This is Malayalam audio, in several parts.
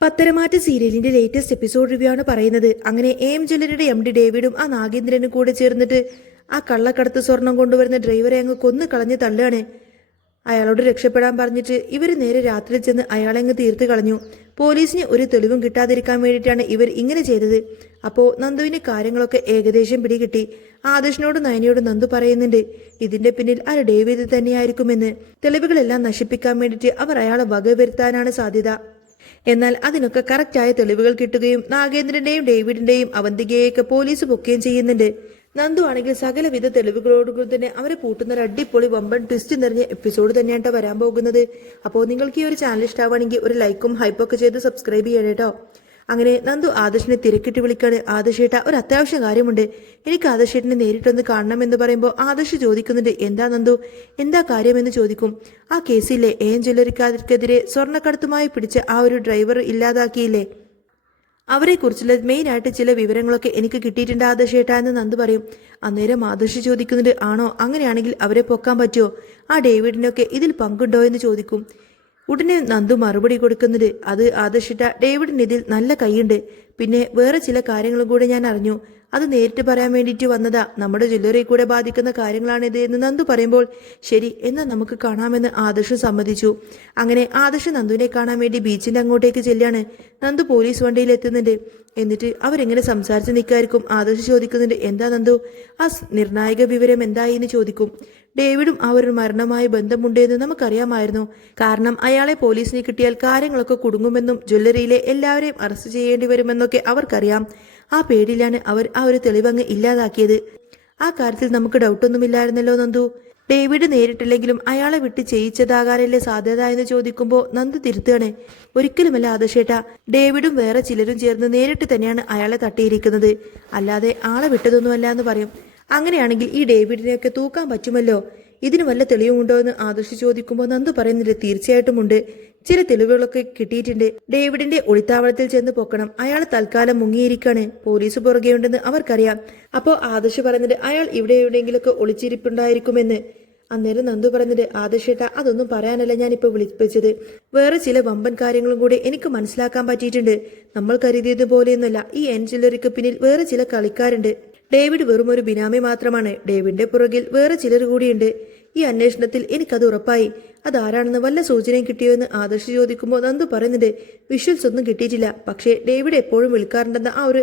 പത്തരമാറ്റ സീരിയലിന്റെ ലേറ്റസ്റ്റ് എപ്പിസോഡ് റിവ്യൂ ആണ് പറയുന്നത്. അങ്ങനെ എം ജ്വല്ലറിയുടെ MD ഡേവിഡും ആ നാഗേന്ദ്രനും കൂടെ ചേർന്നിട്ട് ആ കള്ളക്കടത്ത് സ്വർണം കൊണ്ടുവരുന്ന ഡ്രൈവറെ അങ്ങ് കൊന്നു കളഞ്ഞ് തള്ളുകയാണ്. അയാളോട് രക്ഷപ്പെടാൻ പറഞ്ഞിട്ട് ഇവർ നേരെ രാത്രിയിൽ ചെന്ന് അയാളെ അങ്ങ് തീർത്ത് കളഞ്ഞു. പോലീസിന് ഒരു തെളിവും കിട്ടാതിരിക്കാൻ വേണ്ടിയിട്ടാണ് ഇവർ ഇങ്ങനെ ചെയ്തത്. അപ്പോൾ നന്ദുവിന് കാര്യങ്ങളൊക്കെ ഏകദേശം പിടികിട്ടി. ആദർശിനോട് നയനയോട് നന്ദു പറയുന്നുണ്ട് ഇതിന്റെ പിന്നിൽ ആ ഡേവിഡ് തന്നെയായിരിക്കുമെന്ന്. തെളിവുകളെല്ലാം നശിപ്പിക്കാൻ വേണ്ടിയിട്ട് അവർ അയാളെ വകവരുത്താനാണ് സാധ്യത. എന്നാൽ അതിനൊക്കെ കറക്റ്റായ തെളിവുകൾ കിട്ടുകയും നാഗേന്ദ്രന്റെയും ഡേവിഡിന്റെയും അവന്തികയെയൊക്കെ പോലീസ് പൊക്കുകയും ചെയ്യുന്നുണ്ട്. നന്ദു ആണെങ്കിൽ സകലവിധ തെളിവുകളോടുകൂടി തന്നെ അവരെ പൂട്ടുന്ന ഒരു അടിപൊളി വമ്പൻ ട്വിസ്റ്റ് നിറഞ്ഞ എപ്പിസോഡ് തന്നെയാണ് വരാൻ പോകുന്നത്. അപ്പോൾ നിങ്ങൾക്ക് ഈ ഒരു ചാനൽ ഇഷ്ടമാണെങ്കിൽ ഒരു ലൈക്കും ഹൈപ്പൊക്കെ ചെയ്ത് സബ്സ്ക്രൈബ് ചെയ്യണം കേട്ടോ. അങ്ങനെ നന്ദു ആദർശിനെ തിരക്കിട്ട് വിളിക്കാണ്. ആദർശേട്ട ഒരു അത്യാവശ്യം കാര്യമുണ്ട്, എനിക്ക് ആദർശേട്ടനെ നേരിട്ടൊന്ന് കാണണമെന്ന് പറയുമ്പോൾ ആദർശ് ചോദിക്കുന്നുണ്ട് എന്താ നന്ദു, എന്താ കാര്യമെന്ന് ചോദിക്കും. ആ കേസിലെ എം ജ്വല്ലറിക്കാർക്കെതിരെ സ്വർണ്ണക്കടത്തുമായി പിടിച്ച ആ ഒരു ഡ്രൈവർ ഇല്ലാതാക്കിയില്ലേ, അവരെ കുറിച്ചുള്ള മെയിനായിട്ട് ചില വിവരങ്ങളൊക്കെ എനിക്ക് കിട്ടിയിട്ടുണ്ട് ആദർശേട്ട എന്ന് നന്ദു പറയും. അന്നേരം ആദർശ് ചോദിക്കുന്നുണ്ട് ആണോ, അങ്ങനെയാണെങ്കിൽ അവരെ പൊക്കാൻ പറ്റുമോ, ആ ഡേവിഡിനൊക്കെ ഇതിൽ പങ്കുണ്ടോ എന്ന് ചോദിക്കും. ഉടനെ നന്ദു മറുപടി കൊടുക്കുന്നത് അത് ആദർശിട്ട ഡേവിഡിന് ഇതിൽ നല്ല കൈയുണ്ട്, പിന്നെ വേറെ ചില കാര്യങ്ങളും കൂടെ ഞാൻ അറിഞ്ഞു, അത് നേരിട്ട് പറയാൻ വേണ്ടിയിട്ട് വന്നതാ, നമ്മുടെ ജ്വല്ലറി കൂടെ ബാധിക്കുന്ന കാര്യങ്ങളാണിത് എന്ന് നന്ദു പറയുമ്പോൾ ശരി എന്നാൽ നമുക്ക് കാണാമെന്ന് ആദർശ് സമ്മതിച്ചു. അങ്ങനെ ആദർശ് നന്ദുവിനെ കാണാൻ വേണ്ടി ബീച്ചിന്റെ അങ്ങോട്ടേക്ക് ചെല്ലാണ്. നന്ദു പോലീസ് വണ്ടിയിൽ എത്തുന്നുണ്ട്. എന്നിട്ട് അവരെങ്ങനെ സംസാരിച്ച് നിൽക്കായിരിക്കും. ആദർശ് ചോദിക്കുന്നുണ്ട് എന്താ നന്ദു, ആ നിർണായക വിവരം എന്തായി എന്ന് ചോദിക്കും. ഡേവിഡും ആ ഒരു മരണമായി ബന്ധമുണ്ടെന്ന് നമുക്കറിയാമായിരുന്നു, കാരണം അയാളെ പോലീസിന് കിട്ടിയാൽ കാര്യങ്ങളൊക്കെ കുടുങ്ങുമെന്നും ജ്വല്ലറിയിലെ എല്ലാവരെയും അറസ്റ്റ് ചെയ്യേണ്ടി വരുമെന്നൊക്കെ അവർക്കറിയാം. ആ പേടിയിലാണ് അവർ ആ ഒരു തെളിവങ്ങ് ഇല്ലാതാക്കിയത്. ആ കാര്യത്തിൽ നമുക്ക് ഡൗട്ടൊന്നുമില്ലായിരുന്നല്ലോ നന്ദു. ഡേവിഡ് നേരിട്ടില്ലെങ്കിലും അയാളെ വിട്ട് ചെയ്യിച്ചതാകാനല്ലേ സാധ്യത എന്ന് ചോദിക്കുമ്പോൾ നന്ദു തിരുത്തുകയാണ്. ഒരിക്കലുമല്ല ആദർശേട്ട, ഡേവിഡും വേറെ ചിലരും ചേർന്ന് നേരിട്ട് തന്നെയാണ് അയാളെ തട്ടിയിരിക്കുന്നത്, അല്ലാതെ ആളെ വിട്ടതൊന്നുമല്ല എന്ന് പറയും. അങ്ങനെയാണെങ്കിൽ ഈ ഡേവിഡിനെയൊക്കെ തൂക്കാൻ പറ്റുമല്ലോ, ഇതിന് വല്ല തെളിവുണ്ടോ എന്ന് ആദർശ് ചോദിക്കുമ്പോൾ നന്ദു പറയുന്നില്ല തീർച്ചയായിട്ടും ഉണ്ട്, ചില തെളിവുകളൊക്കെ കിട്ടിയിട്ടുണ്ട്. ഡേവിഡിന്റെ ഒളിത്താവളത്തിൽ ചെന്ന് പൊക്കണം, അയാൾ തൽക്കാലം മുങ്ങിയിരിക്കാണ്, പോലീസ് പുറകെയുണ്ടെന്ന് അവർക്കറിയാം. അപ്പോൾ ആദർശ് പറയുന്നത് അയാൾ ഇവിടെ എവിടെയെങ്കിലുമൊക്കെ ഒളിച്ചിരിപ്പുണ്ടായിരിക്കുമെന്ന്. അന്നേരം നന്ദു പറഞ്ഞത് ആദർശേട്ട അതൊന്നും പറയാനല്ല ഞാനിപ്പോ വിളിപ്പിച്ചത്, വേറെ ചില വമ്പൻ കാര്യങ്ങളും കൂടി എനിക്ക് മനസ്സിലാക്കാൻ പറ്റിയിട്ടുണ്ട്. നമ്മൾ കരുതിയത് പോലെയൊന്നുമല്ല, ഈ എം ജ്വല്ലറിക്ക് പിന്നിൽ വേറെ ചില കളിക്കാരുണ്ട്. ഡേവിഡ് വെറും ഒരു ബിനാമി മാത്രമാണ്, ഡേവിഡിന്റെ പുറകിൽ വേറെ ചിലർ കൂടിയുണ്ട്. ഈ അന്വേഷണത്തിൽ എനിക്കത് ഉറപ്പായി. അതാരാണെന്ന് വല്ല സൂചനയും കിട്ടിയോ എന്ന് ആദർശ് ചോദിക്കുമ്പോൾ നന്ദു പറയുന്നുണ്ട് വിഷ്വൽസ് ഒന്നും കിട്ടിയിട്ടില്ല, പക്ഷേ ഡേവിഡ് എപ്പോഴും വിളിക്കാറുണ്ടെന്ന ആ ഒരു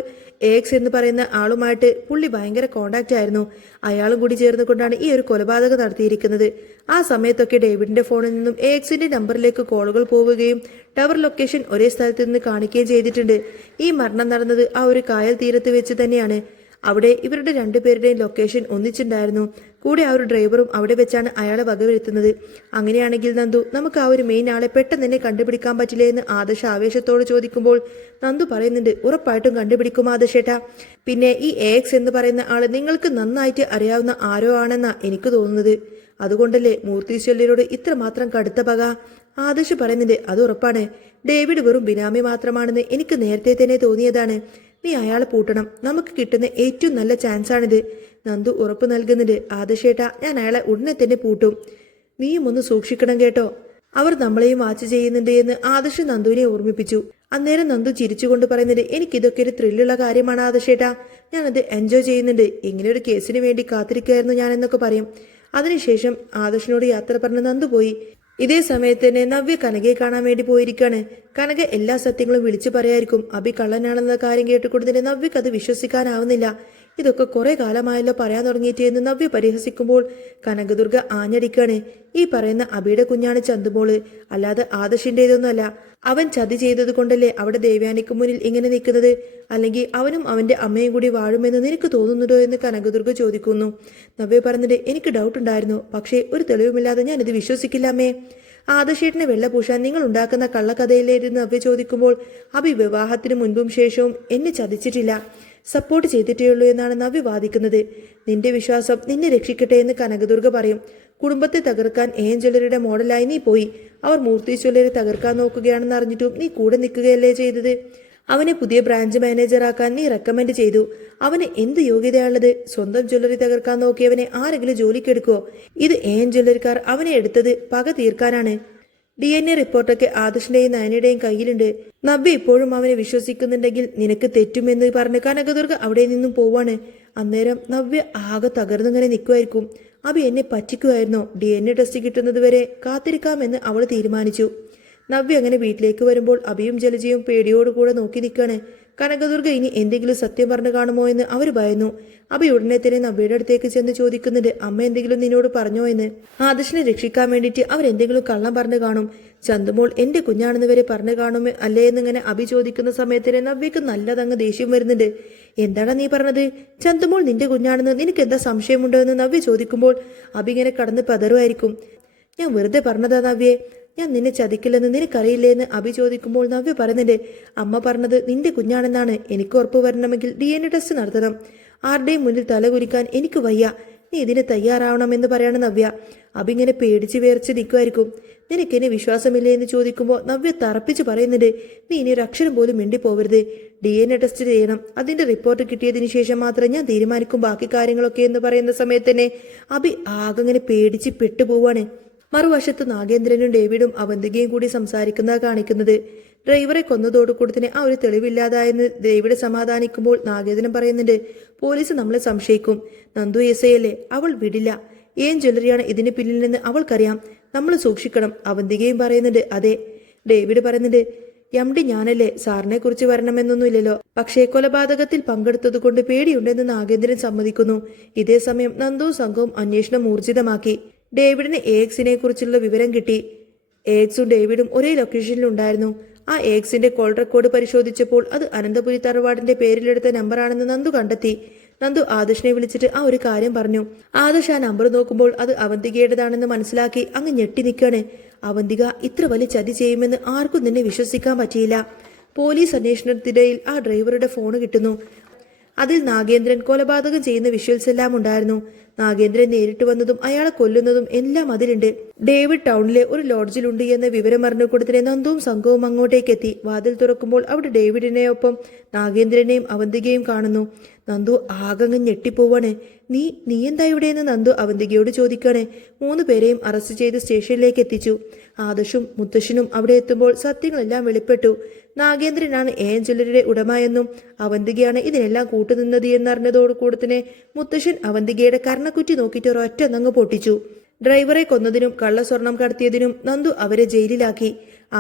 എക്സ് എന്ന് പറയുന്ന ആളുമായിട്ട് പുള്ളി ഭയങ്കര കോണ്ടാക്റ്റ് ആയിരുന്നു. അയാളും കൂടി ചേർന്നുകൊണ്ടാണ് ഈ ഒരു കൊലപാതകം നടത്തിയിരിക്കുന്നത്. ആ സമയത്തൊക്കെ ഡേവിഡിന്റെ ഫോണിൽ നിന്നും എക്സിന്റെ നമ്പറിലേക്ക് കോളുകൾ പോവുകയും ടവർ ലൊക്കേഷൻ ഒരേ സ്ഥലത്ത് നിന്ന് കാണിക്കുകയും ചെയ്തിട്ടുണ്ട്. ഈ മരണം നടന്നത് ആ ഒരു കായൽ തീരത്ത് വെച്ച് തന്നെയാണ്. അവിടെ ഇവരുടെ രണ്ടുപേരുടെയും ലൊക്കേഷൻ ഒന്നിച്ചുണ്ടായിരുന്നു. കൂടെ ആ ഒരു ഡ്രൈവറും അവിടെ വെച്ചാണ് അയാളെ വകവരുത്തുന്നത്. അങ്ങനെയാണെങ്കിൽ നന്ദു നമുക്ക് ആ ഒരു മെയിൻ ആളെ പെട്ടെന്ന് തന്നെ കണ്ടുപിടിക്കാൻ പറ്റില്ലേ എന്ന് ആദർശ ആവേശത്തോട് ചോദിക്കുമ്പോൾ നന്ദു പറയുന്നുണ്ട് ഉറപ്പായിട്ടും കണ്ടുപിടിക്കും ആദർശേട്ടാ. പിന്നെ ഈ എക്സ് എന്ന് പറയുന്ന ആള് നിങ്ങൾക്ക് നന്നായിട്ട് അറിയാവുന്ന ആരോ ആണെന്നാ എനിക്ക് തോന്നുന്നത്, അതുകൊണ്ടല്ലേ മൂർത്തി ജ്വല്ലറിയോട് ഇത്രമാത്രം കടുത്ത പക. ആദർശ് പറയുന്നുണ്ട് അത് ഉറപ്പാണ്, ഡേവിഡ് വെറും ബിനാമി മാത്രമാണെന്ന് എനിക്ക് നേരത്തെ തന്നെ തോന്നിയതാണ്, നീ അയാളെ പൂട്ടണം, നമുക്ക് കിട്ടുന്ന ഏറ്റവും നല്ല ചാൻസ് ആണിത്. നന്ദു ഉറപ്പ് നൽകുന്നുണ്ട് ആദർശേട്ട ഞാൻ അയാളെ ഉടനെ തന്നെ പൂട്ടും, നീയും ഒന്ന് സൂക്ഷിക്കണം കേട്ടോ, അവർ നമ്മളെയും വാച്ച് ചെയ്യുന്നുണ്ട് എന്ന് ആദർശ് നന്ദുവിനെ ഓർമ്മിപ്പിച്ചു. അന്നേരം നന്ദു ചിരിച്ചുകൊണ്ട് പറയുന്നുണ്ട് എനിക്കിതൊക്കെ ഒരു ത്രില്ലുള്ള കാര്യമാണ് ആദർശേട്ടാ, ഞാനത് എൻജോയ് ചെയ്യുന്നുണ്ട്, ഇങ്ങനെ ഒരു കേസിന് വേണ്ടി കാത്തിരിക്കുകയായിരുന്നു ഞാൻ എന്നൊക്കെ പറയും. അതിനുശേഷം ആദർശിനോട് യാത്ര പറഞ്ഞ് നന്ദു പോയി. ഇതേ സമയത്ത് തന്നെ നവ്യ കനകയെ കാണാൻ വേണ്ടി പോയിരിക്കാണ്. കനക എല്ലാ സത്യങ്ങളും വിളിച്ചു പറയായിരിക്കും. അഭി കള്ളനാണെന്ന കാര്യം കേട്ടുകൊണ്ട് തന്നെ നവ്യക്ക് അത് വിശ്വസിക്കാനാവുന്നില്ല. ഇതൊക്കെ കുറെ കാലമായല്ലോ പറയാൻ തുടങ്ങിയിട്ട് എന്ന് നവ്യ പരിഹസിക്കുമ്പോൾ കനകദുർഗ ആഞ്ഞടിക്കാണ്. ഈ പറയുന്ന അഭിയുടെ കുഞ്ഞാണ് ചന്തുമോള്, അല്ലാതെ ആദർശിന്റേതൊന്നുമല്ല. അവൻ ചതി ചെയ്തത് കൊണ്ടല്ലേ അവിടെ ദേവ്യാനിക്ക് മുന്നിൽ ഇങ്ങനെ നിൽക്കുന്നത്, അല്ലെങ്കിൽ അവനും അവന്റെ അമ്മയും കൂടി വാഴുമെന്ന് നിനക്ക് തോന്നുന്നുണ്ടോ എന്ന് കനകദുർഗ ചോദിക്കുന്നു. നവ്യ പറഞ്ഞിട്ട് എനിക്ക് ഡൗട്ട് ഉണ്ടായിരുന്നു, പക്ഷേ ഒരു തെളിവുമില്ലാതെ ഞാൻ ഇത് വിശ്വസിക്കില്ല അമ്മേ. ആദർശേട്ടനെ വെള്ളപൂശാൻ നിങ്ങൾ ഉണ്ടാക്കുന്ന കള്ളക്കഥയിലേരുന്ന് നവ്യ ചോദിക്കുമ്പോൾ അഭി വിവാഹത്തിന് മുൻപും ശേഷവും എന്നെ ചതിച്ചിട്ടില്ല, സപ്പോർട്ട് ചെയ്തിട്ടേ ഉള്ളൂ എന്നാണ് നവ്യ വാദിക്കുന്നത്. നിന്റെ വിശ്വാസം നിന്നെ രക്ഷിക്കട്ടെ എന്ന് കനകദുർഗ പറയും. കുടുംബത്തെ തകർക്കാൻ എം ജ്വല്ലറിയുടെ മോഡലായി നീ പോയി, അവർ മൂർത്തി ജ്വല്ലറി തകർക്കാൻ നോക്കുകയാണെന്ന് അറിഞ്ഞിട്ടും നീ കൂടെ നിൽക്കുകയല്ലേ ചെയ്തത്. അവനെ പുതിയ ബ്രാഞ്ച് മാനേജറാക്കാൻ നീ റെക്കമെൻഡ് ചെയ്തു, അവന് എന്ത് യോഗ്യതയുള്ളത്, സ്വന്തം ജ്വല്ലറി തകർക്കാൻ നോക്കിയവനെ ആരെങ്കിലും ജോലിക്കെടുക്കുവോ. ഇത് എം ജ്വല്ലറിക്കാർ അവനെ എടുത്തത് പക തീർക്കാനാണ്. DNA റിപ്പോർട്ടൊക്കെ ആദർശിന്റെയും നയനയുടെയും കയ്യിലുണ്ട്. നവ്യ ഇപ്പോഴും അവനെ വിശ്വസിക്കുന്നുണ്ടെങ്കിൽ നിനക്ക് തെറ്റുമെന്ന് പറഞ്ഞ് കനകദുർഗ അവിടെ നിന്നും പോവാണ്. അന്നേരം നവ്യ ആകെ തകർന്നിങ്ങനെ നിൽക്കുമായിരിക്കും. അഭി എന്നെ പറ്റിക്കുമായിരുന്നോ? DNA ടെസ്റ്റ് കിട്ടുന്നത് വരെ കാത്തിരിക്കാമെന്ന് അവൾ തീരുമാനിച്ചു. നവ്യ അങ്ങനെ വീട്ടിലേക്ക് വരുമ്പോൾ അഭിയും ജലജയും പേടിയോടുകൂടെ നോക്കി നിൽക്കാണ്. കനകദുർഗ ഇനി എന്തെങ്കിലും സത്യം പറഞ്ഞു കാണുമോ എന്ന് അവർ ഭയന്നു. അഭി ഉടനെ തന്നെ നവ്യയുടെ അടുത്തേക്ക് ചെന്ന് ചോദിക്കുന്നുണ്ട്, അമ്മ എന്തെങ്കിലും നിന്നോട് പറഞ്ഞോ എന്ന്. ആദർശിനെ രക്ഷിക്കാൻ വേണ്ടിയിട്ട് അവരെന്തെങ്കിലും കള്ളം പറഞ്ഞു കാണും. ചന്തുമോൾ എന്റെ കുഞ്ഞാണെന്ന് വരെ പറഞ്ഞു കാണുമോ അല്ലേ എന്നിങ്ങനെ അഭി ചോദിക്കുന്ന സമയത്തിന് നവ്യക്ക് നല്ലതങ്ങ് ദേഷ്യം വരുന്നുണ്ട്. എന്താണ് നീ പറഞ്ഞത്? ചന്തുമോൾ നിന്റെ കുഞ്ഞാണെന്ന് നിനക്ക് എന്താ സംശയമുണ്ടോ എന്ന് നവ്യ ചോദിക്കുമ്പോൾ അഭി ഇങ്ങനെ കടന്ന് പതറുമായിരിക്കും. ഞാൻ വെറുതെ പറഞ്ഞതാ നവ്യേ, ഞാൻ നിന്നെ ചതിക്കില്ലെന്ന് നിനക്കറിയില്ലേ എന്ന് അഭി ചോദിക്കുമ്പോൾ നവ്യ പറയുന്നുണ്ട്, അമ്മ പറഞ്ഞത് നിന്റെ കുഞ്ഞാണെന്നാണ്. എനിക്ക് ഉറപ്പ് വരണമെങ്കിൽ DNA ടെസ്റ്റ് നടത്തണം. ആരുടെയും മുന്നിൽ തലകുലിക്കാൻ എനിക്ക് വയ്യ. നീ ഇതിന് തയ്യാറാവണമെന്ന് പറയാണ് നവ്യ. അഭി ഇങ്ങനെ പേടിച്ച് വേർച്ച് നിൽക്കുമായിരിക്കും. നിനക്കെന്നെ വിശ്വാസമില്ലേ എന്ന് ചോദിക്കുമ്പോൾ നവ്യ തറപ്പിച്ച് പറയുന്നുണ്ട്, നീ ഇനി ഒരു അക്ഷരം പോലും മിണ്ടിപ്പോവരുത്. DNA ടെസ്റ്റ് ചെയ്യണം. അതിന്റെ റിപ്പോർട്ട് കിട്ടിയതിന് ശേഷം മാത്രം ഞാൻ തീരുമാനിക്കും ബാക്കി കാര്യങ്ങളൊക്കെ എന്ന് പറയുന്ന സമയത്ത് തന്നെ അഭി ആകെ ഇങ്ങനെ പേടിച്ച് പെട്ടുപോവാണ്. മറുവശത്ത് നാഗേന്ദ്രനും ഡേവിഡും അവന്തികയും കൂടി സംസാരിക്കുന്നത് കാണിക്കുന്നത്. ഡ്രൈവറെ കൊന്നതോടുകൂടി തന്നെ ആ ഒരു തെളിവില്ലാതായെന്ന് ഡേവിഡ് സമാധാനിക്കുമ്പോൾ നാഗേന്ദ്രൻ പറയുന്നുണ്ട്, പോലീസ് നമ്മളെ സംശയിക്കും. നന്ദു SI അല്ലേ, അവൾ വിടില്ല. ജ്വല്ലറിയാണ് ഇതിന് പിന്നിൽ നിന്ന് അവൾക്കറിയാം. നമ്മൾ സൂക്ഷിക്കണം. അവന്തികയും പറയുന്നുണ്ട്, അതെ. ഡേവിഡ് പറയുന്നുണ്ട്, MD ഞാനല്ലേ, സാറിനെ കുറിച്ച് വരണമെന്നൊന്നുമില്ലല്ലോ. പക്ഷേ കൊലപാതകത്തിൽ പങ്കെടുത്തത് കൊണ്ട് പേടിയുണ്ടെന്ന് നാഗേന്ദ്രൻ സമ്മതിക്കുന്നു. ഇതേസമയം നന്ദുവും സംഘവും അന്വേഷണം ഊർജിതമാക്കി. ഡേവിഡിന് AXനെ കുറിച്ചുള്ള വിവരം കിട്ടി. AXും ഡേവിഡും ഒരേ ലൊക്കേഷനിലുണ്ടായിരുന്നു. ആ AXന്റെ കോൾ റെക്കോർഡ് പരിശോധിച്ചപ്പോൾ അത് അനന്തപുരി തറവാടിന്റെ പേരിലെടുത്ത നമ്പറാണെന്ന് നന്ദു കണ്ടെത്തി. നന്ദു ആദർശിനെ വിളിച്ചിട്ട് ആ ഒരു കാര്യം പറഞ്ഞു. ആദർശ് ആ നമ്പർ നോക്കുമ്പോൾ അത് അവന്തികയുടേതാണെന്ന് മനസ്സിലാക്കി അങ്ങ് ഞെട്ടി നിൽക്കാണ്. അവന്തിക ഇത്ര വലിയ ചതി ചെയ്യുമെന്ന് ആർക്കും നിന്നെ വിശ്വസിക്കാൻ പറ്റിയില്ല. പോലീസ് അന്വേഷണത്തിനിടയിൽ ആ ഡ്രൈവറുടെ ഫോണ് കിട്ടുന്നു. അതിൽ നാഗേന്ദ്രൻ കൊലപാതകം ചെയ്യുന്ന വിഷ്വൽസ് എല്ലാം ഉണ്ടായിരുന്നു. നാഗേന്ദ്രൻ നേരിട്ട് വന്നതും അയാളെ കൊല്ലുന്നതും എല്ലാം അതിലുണ്ട്. ഡേവിഡ് ടൗണിലെ ഒരു ലോഡ്ജിലുണ്ട് എന്ന വിവരം അറിഞ്ഞുകൊടുത്തിനെ നന്ദുവും സംഘവും അങ്ങോട്ടേക്ക് എത്തി. വാതിൽ തുറക്കുമ്പോൾ അവിടെ ഡേവിഡിനെയൊപ്പം നാഗേന്ദ്രനെയും അവന്തികയും കാണുന്നു. നന്ദു ആകങ്ങ് ഞെട്ടിപ്പോവാണ്. നീ എന്താ ഇവിടെയെന്ന് നന്ദു അവന്തികയോട് ചോദിക്കാണ്. 3 പേരെയും അറസ്റ്റ് ചെയ്ത് സ്റ്റേഷനിലേക്ക് എത്തിച്ചു. ആദർശും മുത്തശ്ശനും അവിടെ എത്തുമ്പോൾ സത്യങ്ങളെല്ലാം വെളിപ്പെട്ടു. നാഗേന്ദ്രനാണ് ജ്വല്ലറിയുടെ ഉടമയെന്നും അവന്തികയാണ് ഇതിനെല്ലാം കൂട്ടുനിന്നത് എന്നറിഞ്ഞതോടുകൂടി തന്നെ മുത്തശ്ശൻ അവന്തികയുടെ കർണക്കുറ്റി നോക്കിയിട്ട് ഒരൊറ്റ നങ്ങ് പൊട്ടിച്ചു. ഡ്രൈവറെ കൊന്നതിനും കള്ളസ്വർണം കടത്തിയതിനും നന്ദു അവരെ ജയിലിലാക്കി.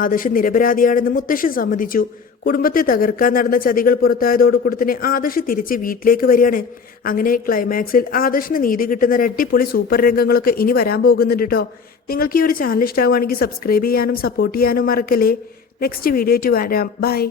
ആദർശ് നിരപരാധിയാണെന്ന് മുത്തശ്ശൻ സമ്മതിച്ചു. കുടുംബത്തെ തകർക്കാൻ നടന്ന ചതികൾ പുറത്തായതോടുകൂടി തന്നെ ആദർശ് തിരിച്ച് വീട്ടിലേക്ക് വരികയാണ്. അങ്ങനെ ക്ലൈമാക്സിൽ ആദർശിന് നീതി കിട്ടുന്ന അടിപൊളി സൂപ്പർ രംഗങ്ങളൊക്കെ ഇനി വരാൻ പോകുന്നുണ്ട് കേട്ടോ. നിങ്ങൾക്ക് ഈ ഒരു ചാനൽ ഇഷ്ടമാവുകയാണെങ്കിൽ സബ്സ്ക്രൈബ് ചെയ്യാനും സപ്പോർട്ട് ചെയ്യാനും മറക്കല്ലേ. നെക്സ്റ്റ് വീഡിയോ ആയിട്ട് വരാം. ബൈ.